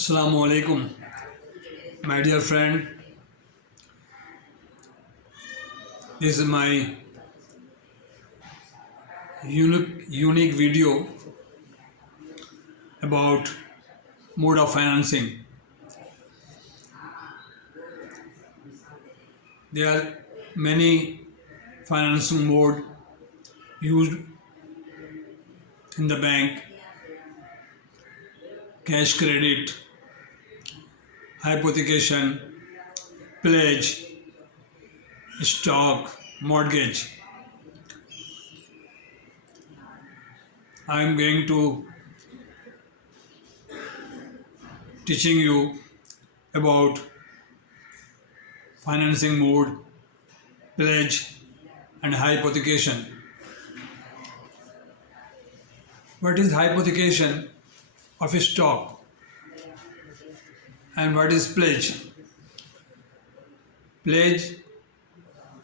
Assalamu alaikum, my dear friend. This is my unique video about mode of financing. There are many financing mode used in the bank: cash credit, hypothecation, pledge, stock, mortgage. I am going to teaching you about financing mode, pledge and hypothecation. What is hypothecation of a stock and what is pledge? Pledge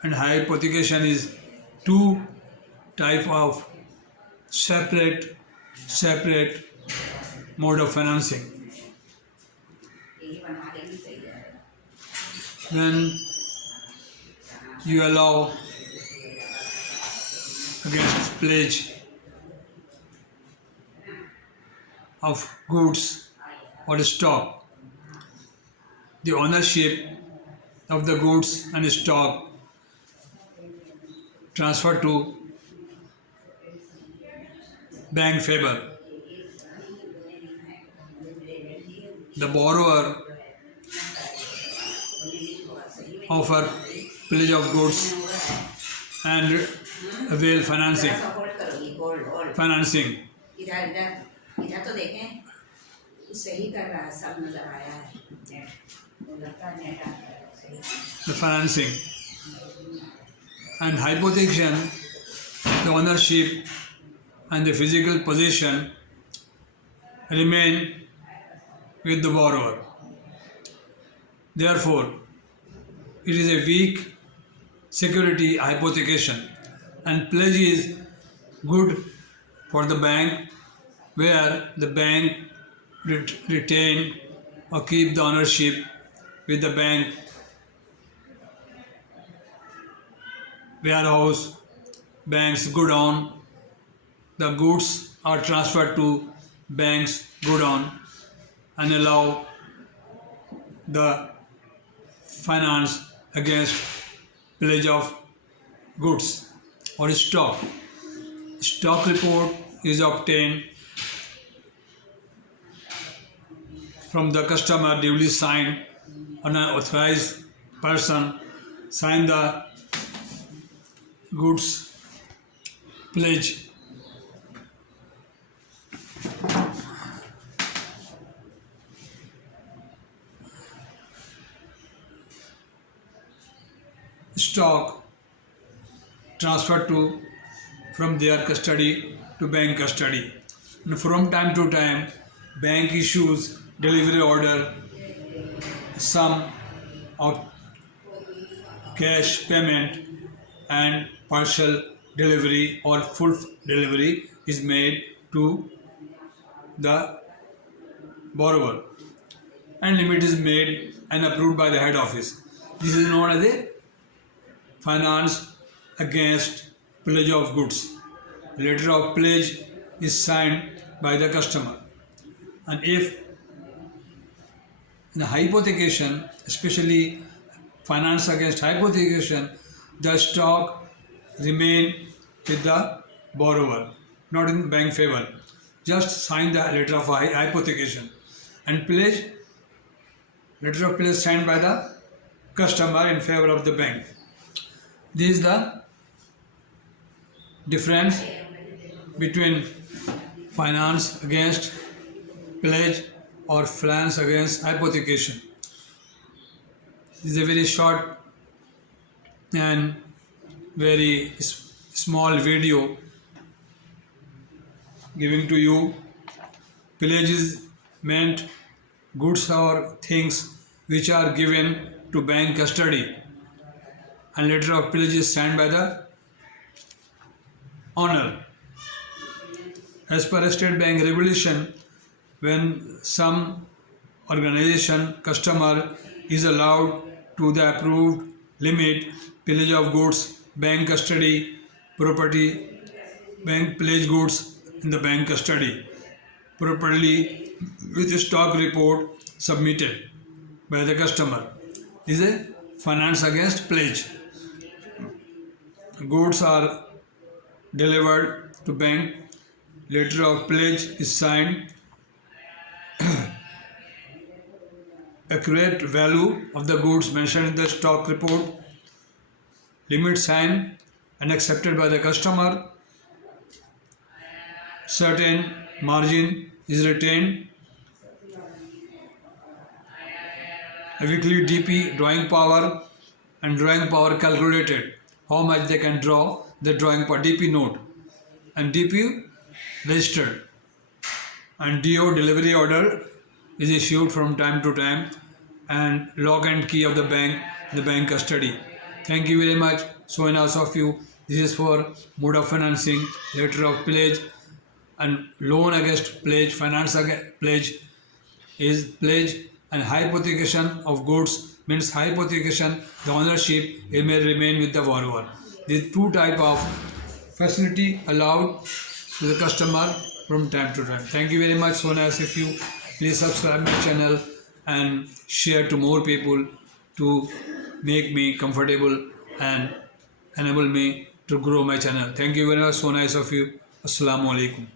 and hypothecation is two type of separate mode of financing. When you allow against pledge of goods or stock, the ownership of the goods and stock transfer to bank favor. The borrower offer pledge of goods and avail financing. इधर तो देखें सही कर रहा है, सब नजर आया है, लगता है नेट सही. The financing and hypothecation, the ownership and the physical possession remain with the borrower. Therefore, it is a weak security hypothecation, and pledge is good for the bank, where the bank retain or keep the ownership with the bank warehouse, bank's godown. The goods are transferred to bank's godown and allow the finance against pledge of goods or stock. Stock report is obtained from the customer, duly signed on an authorized person, sign the goods pledge. Stock transferred to from their custody to bank custody. And from time to time, bank issues delivery order, sum of cash payment and partial delivery or full delivery is made to the borrower, and limit is made and approved by the head office. This is known as a finance against pledge of goods. Letter of pledge is signed by the customer, and if in hypothecation, especially finance against hypothecation, the stock remain with the borrower, not in bank favor. Just sign the letter of hypothecation, and pledge, letter of pledge signed by the customer in favor of the bank. This is the difference between finance against pledge or finance against hypothecation. This is a very short and very small video giving to you. Pledge is meant goods or things which are given to bank custody, and letter of pledge is signed by the owner. As per State Bank regulation, when some organization, customer is allowed to the approved limit, pillage of goods, bank custody, property, bank pledge goods in the bank custody, properly with a stock report submitted by the customer. This is a finance against pledge. Goods are delivered to bank, letter of pledge is signed, accurate value of the goods mentioned in the stock report, limit signed and accepted by the customer, certain margin is retained, a weekly DP drawing power and drawing power calculated, how much they can draw the drawing power, DP note and DP registered, and DO delivery order is issued from time to time, and lock and key of the bank custody. Thank you very much. So nice of you. This is for mode of financing, letter of pledge and loan against pledge, finance against pledge is pledge, and hypothecation of goods means hypothecation, the ownership it may remain with the borrower. These two type of facility allowed to the customer from time to time. Thank you very much. So nice of you. Please subscribe my channel and share to more people to make me comfortable and enable me to grow my channel. Thank you very much. So nice of you. Assalamu alaikum.